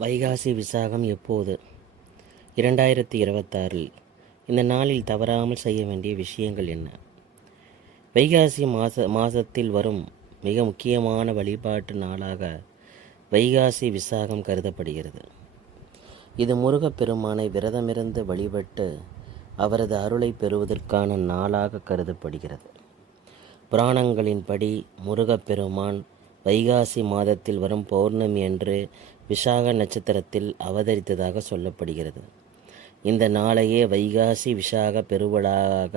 வைகாசி விசாகம் எப்போது? 2026 இந்த நாளில் தவறாமல் செய்ய வேண்டிய விஷயங்கள் என்ன? வைகாசி மாதத்தில் வரும் மிக முக்கியமான வழிபாட்டு நாளாக வைகாசி விசாகம் கருதப்படுகிறது. இது முருகப்பெருமானை விரதமிருந்து வழிபட்டு அவரது அருளை பெறுவதற்கான நாளாக கருதப்படுகிறது. புராணங்களின்படி முருகப்பெருமான் வைகாசி மாதத்தில் வரும் பௌர்ணமி அன்று விசாக நட்சத்திரத்தில் அவதரித்ததாக சொல்லப்படுகிறது. இந்த நாளையே வைகாசி விசாக பெருவிழாவாக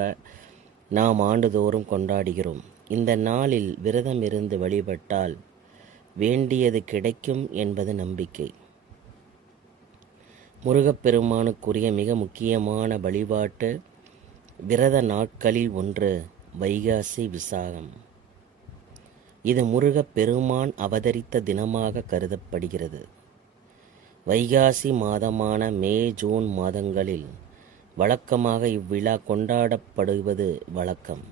நாம் ஆண்டுதோறும் கொண்டாடுகிறோம். இந்த நாளில் விரதம் இருந்து வழிபட்டால் வேண்டியது கிடைக்கும் என்பது நம்பிக்கை. முருகப்பெருமானுக்குரிய மிக முக்கியமான வழிபாட்டு விரத நாட்களில் ஒன்று வைகாசி விசாகம். இது முருகப்பெருமான் அவதரித்த தினமாக கருதப்படுகிறது. வைகாசி மாதமான மே, ஜூன் மாதங்களில் வழக்கமாக இவ்விழா கொண்டாடப்படுவது வழக்கம்.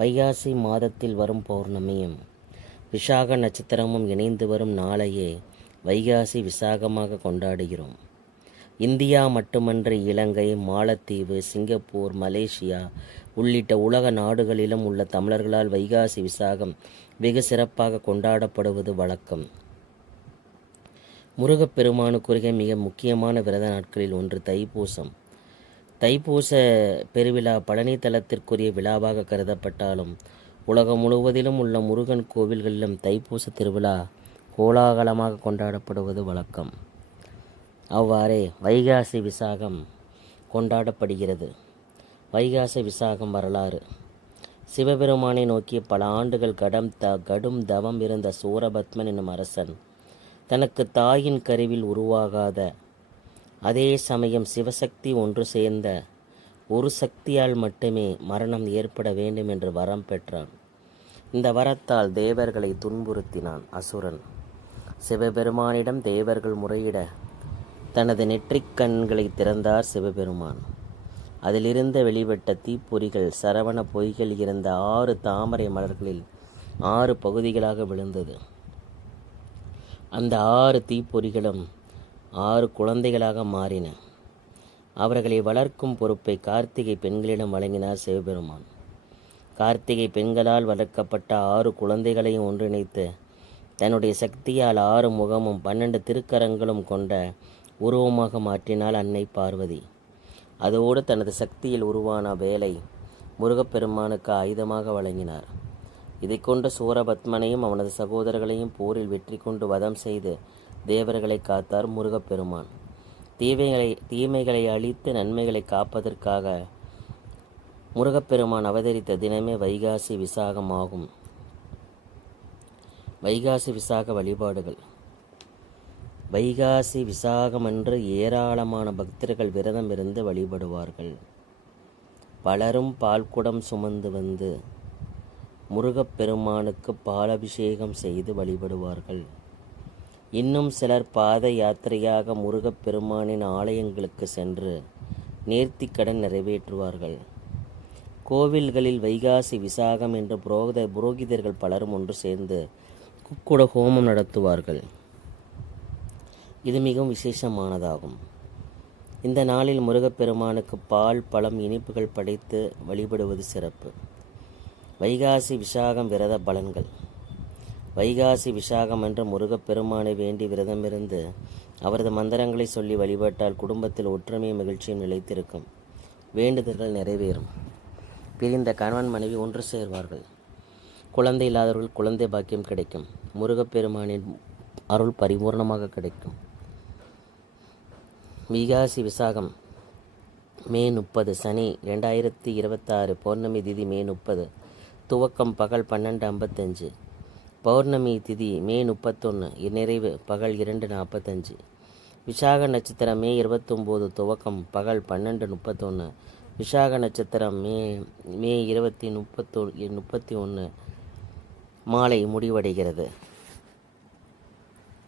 வைகாசி மாதத்தில் வரும் பௌர்ணமியும் விசாக நட்சத்திரமும் இணைந்து வரும் நாளையே வைகாசி விசாகமாக கொண்டாடுகிறோம். இந்தியா மட்டுமன்றி இலங்கை, மாலத்தீவு, சிங்கப்பூர், மலேசியா உள்ளிட்ட உலக நாடுகளிலும் உள்ள தமிழர்களால் வைகாசி விசாகம் வெகு சிறப்பாக கொண்டாடப்படுவது வழக்கம். முருகப்பெருமானுக்குரிய மிக முக்கியமான விரத நாட்களில் ஒன்று தைப்பூசம். தைப்பூச பெருவிழா பழனி தலத்திற்குரிய விழாவாக கருதப்பட்டாலும் உலகம் முழுவதிலும் உள்ள முருகன் கோவில்களிலும் தைப்பூச திருவிழா கோலாகலமாக கொண்டாடப்படுவது வழக்கம். அவ்வாறே வைகாசி விசாகம் கொண்டாடப்படுகிறது. வைகாசி விசாகம் வரலாறு. சிவபெருமானை நோக்கி பல ஆண்டுகள் கடும் தவம் இருந்த சூரபத்மன் என்னும் அரசன் தனக்கு தாயின் கருவில் உருவாகாத அதே சமயம் சிவசக்தி ஒன்று சேர்ந்த ஒரு சக்தியால் மட்டுமே மரணம் ஏற்பட வேண்டும் என்று வரம் பெற்றான். இந்த வரத்தால் தேவர்களை துன்புறுத்தினான் அசுரன். சிவபெருமானிடம் தேவர்கள் முறையிட தனது நெற்றிக் கண்களை திறந்தார் சிவபெருமான். அதிலிருந்து வெளிப்பட்ட தீப்பொறிகள் சரவண பொய்கள் இருந்த 6 தாமரை மலர்களில் 6 பகுதிகளாக விழுந்தது. அந்த 6 தீப்பொறிகளும் 6 குழந்தைகளாக மாறின. அவர்களை வளர்க்கும் பொறுப்பை கார்த்திகை பெண்களிடம் வழங்கினார் சிவபெருமான். கார்த்திகை பெண்களால் வளர்க்கப்பட்ட 6 குழந்தைகளையும் ஒன்றிணைத்து தன்னுடைய சக்தியால் 6 முகமும் 12 திருக்கரங்களும் கொண்ட உருவமாக மாற்றினாள் அன்னை பார்வதி. அதோடு தனது சக்தியில் உருவான வேலை முருகப்பெருமானுக்கு ஆயுதமாக வழங்கினார். இதை கொண்டு சூரபத்மனையும் அவனது சகோதரர்களையும் போரில் வெற்றி கொண்டு வதம் செய்து தேவர்களை காத்தார் முருகப்பெருமான். தீமைகளை அழித்து நன்மைகளை காப்பதற்காக முருகப்பெருமான் அவதரித்த தினமே வைகாசி விசாகம் ஆகும். வைகாசி விசாக வழிபாடுகள். வைகாசி விசாகமன்று ஏராளமான பக்தர்கள் விரதம் இருந்து வழிபடுவார்கள். பலரும் பால்குடம் சுமந்து வந்து முருகப்பெருமானுக்கு பாலபிஷேகம் செய்து வழிபடுவார்கள். இன்னும் சிலர் பாத யாத்திரையாக முருகப்பெருமானின் ஆலயங்களுக்கு சென்று நேர்த்திக்கடன் நிறைவேற்றுவார்கள். கோவில்களில் வைகாசி விசாகம் என்று புரோகிதர்கள் பலரும் ஒன்று சேர்ந்து குக்குட ஹோமம் நடத்துவார்கள். இது மிகவும் விசேஷமானதாகும். இந்த நாளில் முருகப்பெருமானுக்கு பால், பழம், இனிப்புகள் படைத்து வழிபடுவது சிறப்பு. வைகாசி விசாகம் விரத பலன்கள். வைகாசி விசாகம் என்ற முருகப்பெருமானை வேண்டி விரதமிருந்து அவரது மந்திரங்களை சொல்லி வழிபட்டால் குடும்பத்தில் ஒற்றுமையும் மகிழ்ச்சியும் நிலைத்திருக்கும். வேண்டுதல்கள் நிறைவேறும். பிரிந்த கணவன் மனைவி ஒன்று சேர்வார்கள். குழந்தை இல்லாதவர்கள் குழந்தை பாக்கியம் கிடைக்கும். முருகப்பெருமானின் அருள் பரிபூர்ணமாக கிடைக்கும். வைகாசி விசாகம் மே 30 சனி 2026 பௌர்ணமி திதி மே 30 துவக்கம் பகல் 12:55 பௌர்ணமி திதி மே 31 நிறைவு பகல் 2:45 விசாக நட்சத்திரம் மே 29 துவக்கம் பகல் 12:31 விசாக நட்சத்திரம் மே 31 மாலை முடிவடைகிறது.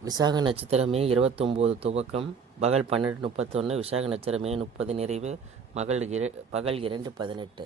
விசாக நட்சத்திரம் மே 29 துவக்கம் பகல் 12:31 விசாக நட்சத்திரம் மே 30 நிறைவு பகல் 2:18.